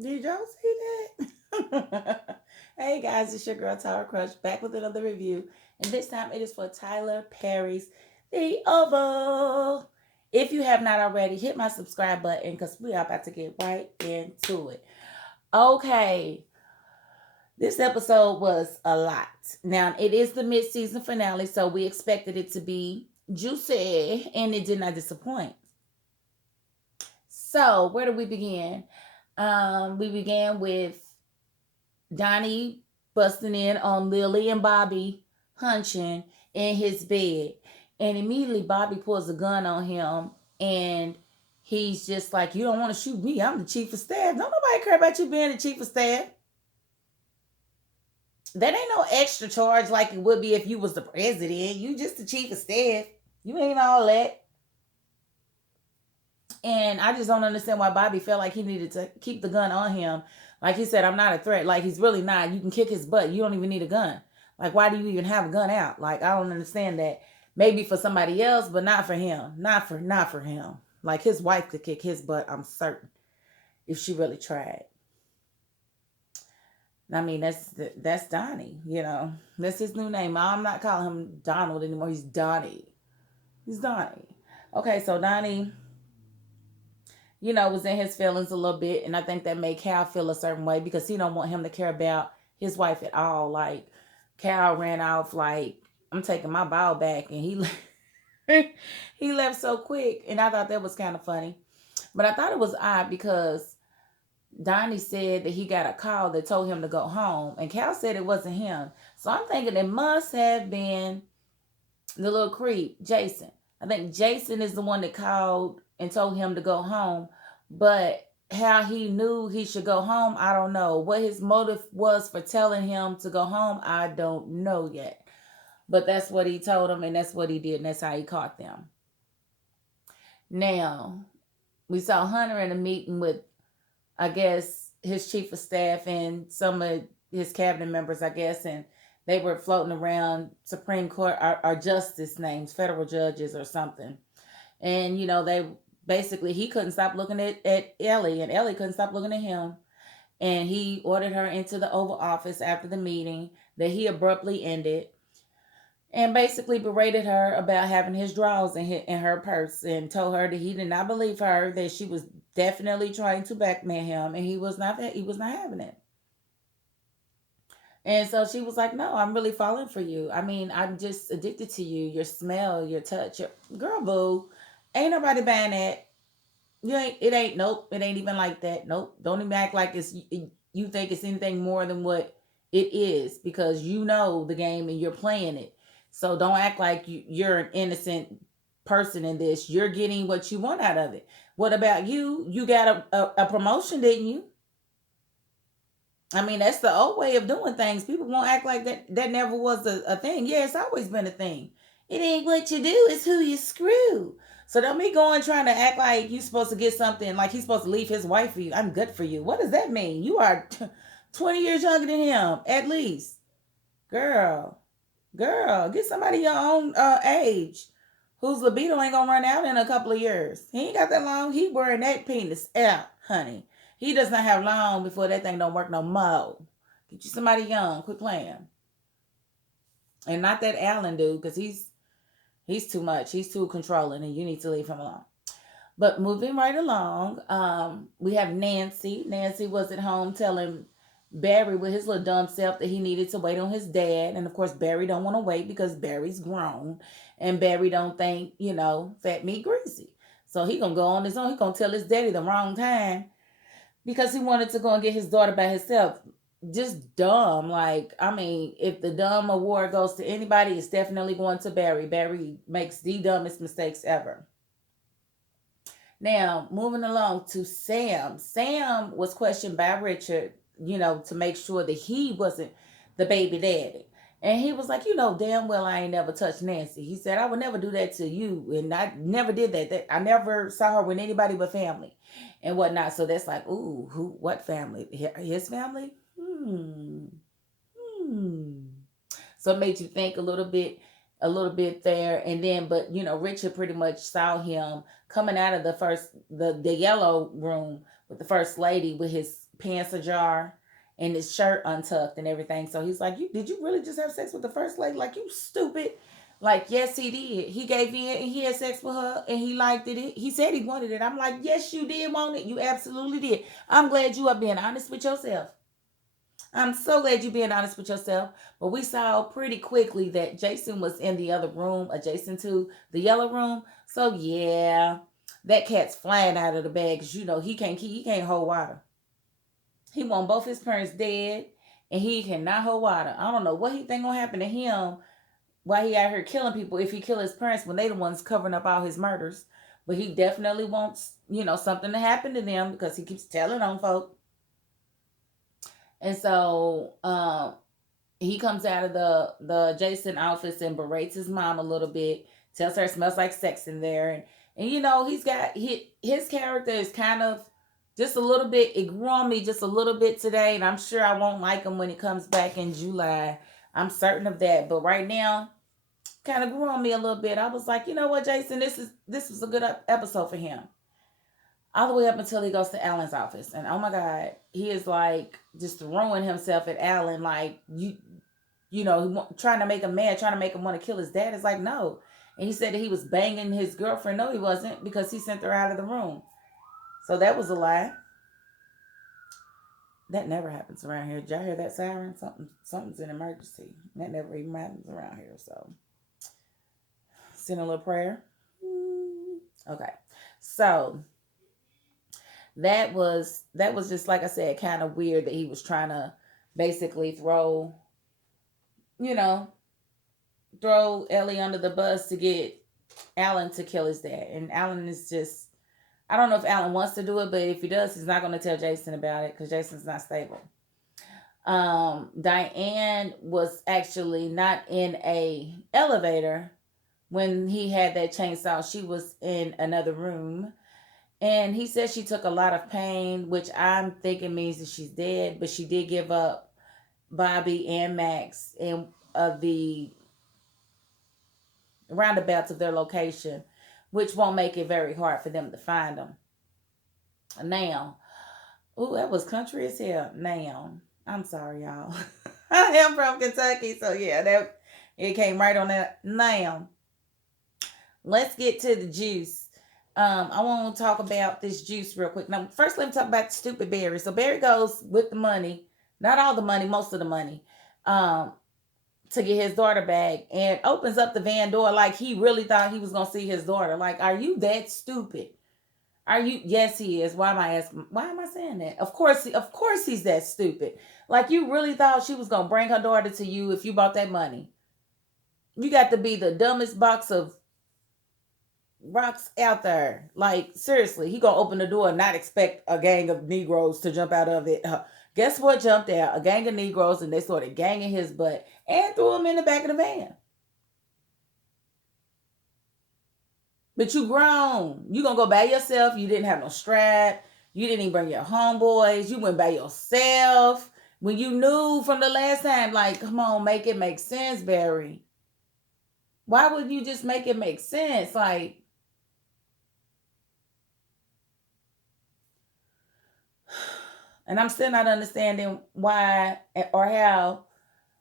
Did y'all see that? Hey guys, it's your girl Tower Crush back with another review. And this time it is for Tyler Perry's The Oval. If you have not already, hit my subscribe button because we are about to get right into it. Okay, this episode was a lot. Now, it is the mid season finale, so we expected it to be juicy, and it did not disappoint. So, where do we begin? We began with Donnie busting in on Lilly and Bobby hunching in his bed. And immediately Bobby pulls a gun on him and he's just like, "You don't want to shoot me. I'm the chief of staff. Don't nobody care about you being the chief of staff. That ain't no extra charge like it would be if you was the president. You just the chief of staff. You ain't all that." And I just don't understand why Bobby felt like he needed to keep the gun on him. Like he said, "I'm not a threat." Like he's really not. You can kick his butt. You don't even need a gun. Like, why do you even have a gun out? Like, I don't understand that. Maybe for somebody else, but not for him. Not for him. Like his wife could kick his butt, I'm certain, if she really tried. I mean, that's Donnie, That's his new name. I'm not calling him Donald anymore. He's Donnie. He's Donnie. Okay, so Donnie was in his feelings a little bit, and I think that made Cal feel a certain way because he don't want him to care about his wife at all. Like Cal ran off like, "I'm taking my ball back," and he left so quick, and I thought that was kind of funny. But I thought it was odd because Donnie said that he got a call that told him to go home, and Cal said it wasn't him. So I'm thinking it must have been the little creep, Jason. I think Jason is the one that called and told him to go home. But how he knew he should go home, I don't know. What his motive was for telling him to go home, I don't know yet. But that's what he told him, and that's what he did, and that's how he caught them. Now, we saw Hunter in a meeting with, I guess, his chief of staff and some of his cabinet members, I guess, and they were floating around Supreme Court or justice names, federal judges or something. And, they basically, he couldn't stop looking at Ellie, and Ellie couldn't stop looking at him. And he ordered her into the Oval Office after the meeting that he abruptly ended and basically berated her about having his drawers in her purse and told her that he did not believe her, that she was definitely trying to blackmail him, and he was not having it. And so she was like, "No, I'm really falling for you. I mean, I'm just addicted to you, your smell, your touch, your girl boo. Ain't nobody buying that. Nope, it ain't even like that. Nope. Don't even act like you think it's anything more than what it is, because you know the game and you're playing it. So don't act like you're an innocent person in this. You're getting what you want out of it. What about you? You got a promotion, didn't you? I mean, that's the old way of doing things. People won't act like that never was a thing. Yeah, it's always been a thing. It ain't what you do, it's who you screw. So don't be going trying to act like you supposed to get something, like he's supposed to leave his wife for you. I'm good for you. What does that mean? You are 20 years younger than him, at least. Girl, girl, get somebody your own age whose libido ain't gonna run out in a couple of years. He ain't got that long. He wearing that penis out, honey. He does not have long before that thing don't work no more. Get you somebody young. Quit playing. And not that Allen dude, because he's too much. He's too controlling, and you need to leave him alone. But moving right along, we have Nancy. Nancy was at home telling Barry with his little dumb self that he needed to wait on his dad. And of course, Barry don't want to wait because Barry's grown. And Barry don't think, fat meat greasy. So he gonna go on his own. He gonna tell his daddy the wrong time because he wanted to go and get his daughter by himself. Just dumb. Like, I mean, if the dumb award goes to anybody, it's definitely going to Barry. Barry makes the dumbest mistakes ever. Now, moving along to Sam. Sam was questioned by Richard, to make sure that he wasn't the baby daddy. And he was like, damn well I ain't never touched Nancy. He said, "I would never do that to you. And I never did that. I never saw her with anybody but family and whatnot." So that's like, ooh, what family? His family? Hmm. Hmm. So it made you think a little bit there. And then, but Richard pretty much saw him coming out of the yellow room with the first lady with his pants ajar and his shirt untucked and everything. So he's like, "You did you really just have sex with the first lady? Like you stupid." Like, yes, he did. He gave in and he had sex with her and he liked it. He said he wanted it. I'm like, yes, you did want it. You absolutely did. I'm glad you are being honest with yourself. I'm so glad you're being honest with yourself. But we saw pretty quickly that Jason was in the other room adjacent to the yellow room. So yeah, that cat's flying out of the bag because he can't hold water. He want both his parents dead, and he cannot hold water. I don't know what he think gonna happen to him. Why he out here killing people if he kill his parents when they the ones covering up all his murders. But he definitely wants something to happen to them because he keeps telling on folk. And so he comes out of the Jason office and berates his mom a little bit, tells her it smells like sex in there, and he's got his character is kind of just a little bit. It grew on me just a little bit today, and I'm sure I won't like him when he comes back in July. I'm certain of that, but right now, kind of grew on me a little bit. I was like, you know what, Jason, this was a good episode for him. All the way up until he goes to Alan's office, and oh my God, he is like just throwing himself at Alan, like trying to make him mad, trying to make him want to kill his dad. It's like, no. And he said that he was banging his girlfriend. No, he wasn't, because he sent her out of the room. So that was a lie. That never happens around here. Did y'all hear that siren? Something's an emergency. That never even happens around here. So send a little prayer. Okay. So that was just, like I said, kind of weird that he was trying to basically you know, throw Ellie under the bus to get Alan to kill his dad. And Alan is just, I don't know if Alan wants to do it, but if he does, he's not going to tell Jason about it because Jason's not stable. Diane was actually not in a elevator when he had that chainsaw. She was in another room. And he said she took a lot of pain, which I'm thinking means that she's dead, but she did give up Bobby and Max in the roundabouts of their location, which won't make it very hard for them to find them. Now, ooh, that was country as hell. Now, I'm sorry, y'all. I am from Kentucky, so yeah, that it came right on that. Now, let's get to the juice. I want to talk about this juice real quick. Now, first, let me talk about stupid Barry. So Barry goes with the money, not all the money, most of the money, to get his daughter back, and opens up the van door like he really thought he was gonna see his daughter. Like, are you that stupid? Are you? Yes, he is. Why am I asking? Why am I saying that? Of course, he's that stupid. Like, you really thought she was gonna bring her daughter to you if you bought that money? You got to be the dumbest box of rocks out there. Like, seriously, he gonna open the door and not expect a gang of Negroes to jump out of it. Guess what jumped out? A gang of Negroes, and they started ganging his butt and threw him in the back of the van. But you grown. You gonna go by yourself. You didn't have no strap. You didn't even bring your homeboys. You went by yourself. When you knew from the last time, like, come on, make it make sense, Barry. Why would you just make it make sense? Like, and I'm still not understanding why or how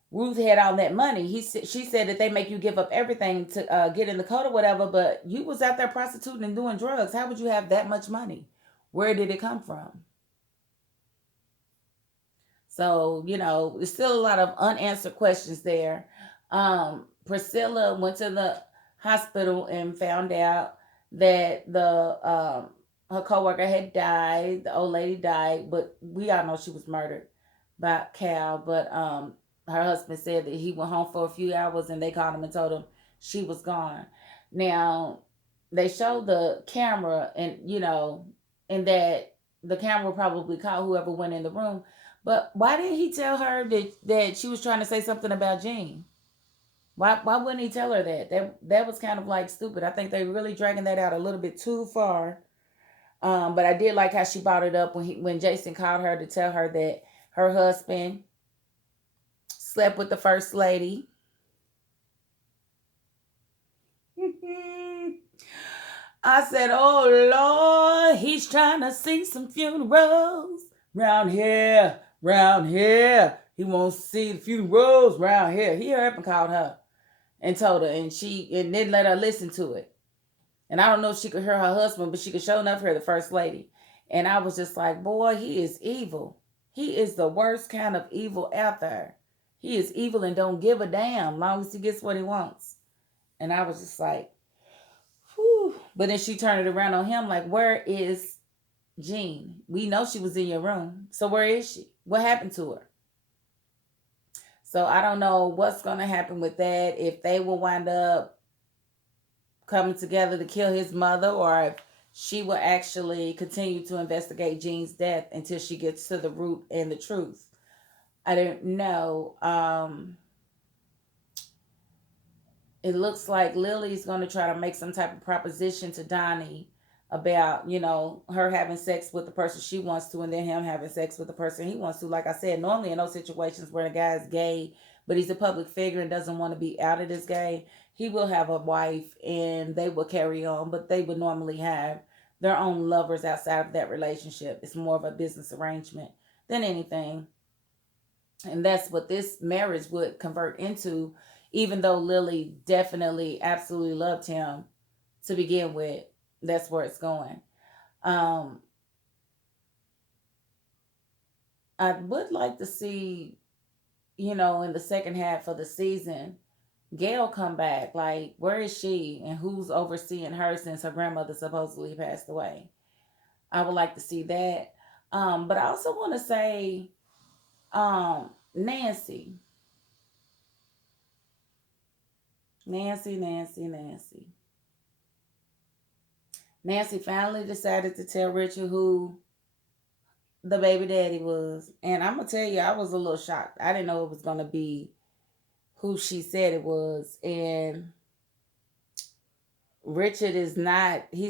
Ruth had all that money. She said that they make you give up everything to get in the code or whatever, but you was out there prostituting and doing drugs. How would you have that much money? Where did it come from? So, there's still a lot of unanswered questions there. Priscilla went to the hospital and found out that her coworker had died. The old lady died, but we all know she was murdered by Cal. But her husband said that he went home for a few hours and they called him and told him she was gone. Now, they showed the camera, and and that the camera probably caught whoever went in the room. But why didn't he tell her that she was trying to say something about Jean? Why wouldn't he tell her that? That was kind of like stupid. I think they really dragging that out a little bit too far. But I did like how she brought it up when Jason called her to tell her that her husband slept with the first lady. I said, "Oh Lord, he's trying to see some funerals round here. He wants to see the few rows round here. He hurried up and called her and told her, and didn't let her listen to it. And I don't know if she could hear her husband, but she could show enough hear the first lady. And I was just like, boy, he is evil. He is the worst kind of evil out there. He is evil and don't give a damn long as he gets what he wants. And I was just like, whew. But then she turned it around on him like, where is Jean? We know she was in your room. So where is she? What happened to her? So I don't know what's going to happen with that. If they will wind up coming together to kill his mother, or if she will actually continue to investigate Jean's death until she gets to the root and the truth. I don't know. It looks like Lily's going to try to make some type of proposition to Donnie about, her having sex with the person she wants to, and then him having sex with the person he wants to. Like I said, normally in those situations where the guy is gay, but he's a public figure and doesn't want to be outed as gay, he will have a wife and they will carry on, but they would normally have their own lovers outside of that relationship. It's more of a business arrangement than anything. And that's what this marriage would convert into, even though Lily definitely absolutely loved him to begin with. That's where it's going. um I would like to see, in the second half of the season, Gail come back. Like, where is she and who's overseeing her since her grandmother supposedly passed away? I would like to see that. But I also want to say, Nancy. Nancy. Nancy finally decided to tell Richard who the baby daddy was. And I'm going to tell you, I was a little shocked. I didn't know it was going to be who she said it was. And Richard he's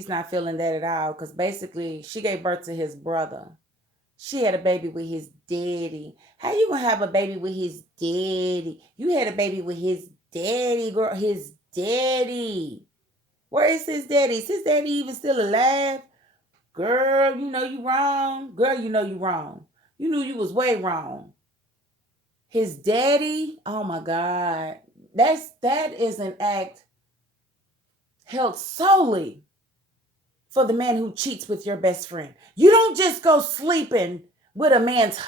not feeling that at all, because basically she gave birth to his brother. She had a baby with his daddy. How you gonna have a baby with his daddy? You had a baby with his daddy, girl. His daddy. Where is his daddy? Is his daddy even still alive? Girl, you know you wrong. Girl, you know you wrong. You knew you was way wrong. His daddy? Oh my God. That is an act held solely for the man who cheats with your best friend. You don't just go sleeping with a man's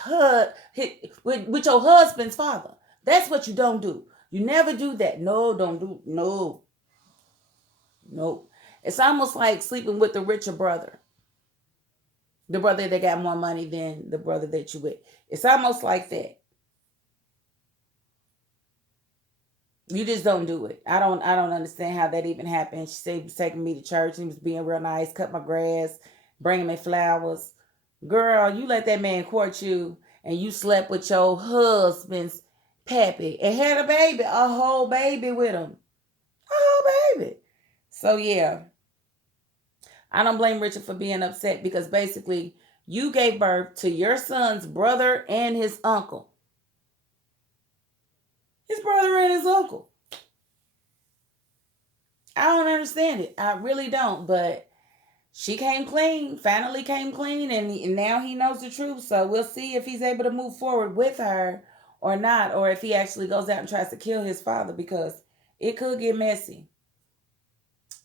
with your husband's father. That's what you don't do. You never do that. No, don't do no. It's almost like sleeping with the richer brother. The brother that got more money than the brother that you with. It's almost like that. You just don't do it. I don't understand how that even happened. She said he was taking me to church and he was being real nice, cut my grass, bringing me flowers. Girl, you let that man court you and you slept with your husband's pappy and had a whole baby with him. A whole baby. So yeah, I don't blame Richard for being upset, because basically you gave birth to your son's brother and his uncle. His brother and his uncle. I don't understand it. I really don't. But she came clean, finally came clean, and now he knows the truth. So we'll see if he's able to move forward with her or not, or if he actually goes out and tries to kill his father, because it could get messy.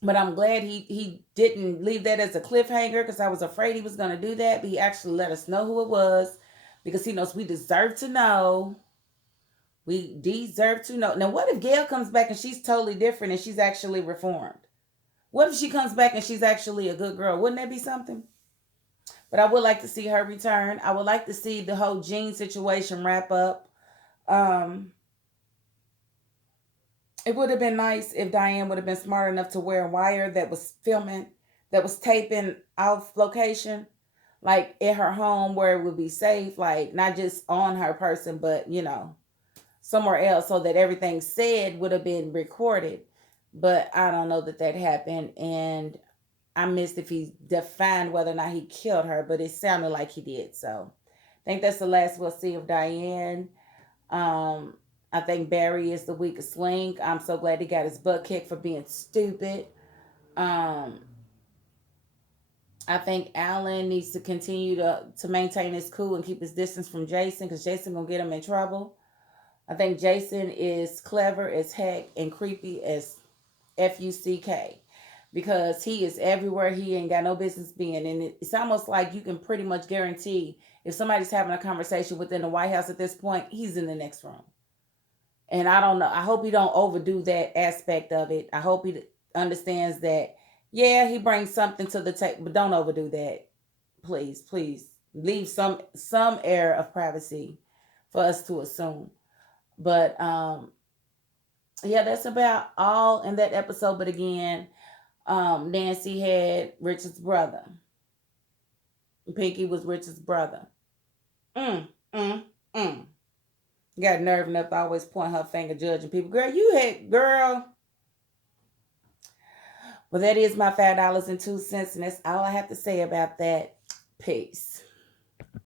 But I'm glad he didn't leave that as a cliffhanger, because I was afraid he was going to do that. But he actually let us know who it was, because he knows we deserve to know. We deserve to know. Now, what if Gail comes back and she's totally different and she's actually reformed? What if she comes back and she's actually a good girl? Wouldn't that be something? But I would like to see her return. I would like to see the whole Jean situation wrap up. Um, it would have been nice if Diane would have been smart enough to wear a wire that was filming, that was taping off location, like at her home where it would be safe, like not just on her person, but somewhere else, so that everything said would have been recorded. But I don't know that that happened, and I missed if he defined whether or not he killed her, but it sounded like he did. So I think that's the last we'll see of Diane. Um, I think Barry is the weakest link. I'm so glad he got his butt kicked for being stupid. Um, I think Alan needs to continue to maintain his cool and keep his distance from Jason because Jason gonna get him in trouble. I think Jason is clever as heck and creepy as fuck because he is everywhere he ain't got no business being. And it's almost like you can pretty much guarantee if somebody's having a conversation within the White House at this point, he's in the next room. And I don't know. I hope he don't overdo that aspect of it. I hope he understands that. Yeah, he brings something to the table, but don't overdo that. Please, please leave some air of privacy for us to assume. But yeah, that's about all in that episode. But again, Nancy had Richard's brother. Pinky was Richard's brother. Mm, mm, mm. Got nerve enough to always point her finger judging people. Girl, you had girl. Well, that is my $5.02, and that's all I have to say about that. Peace.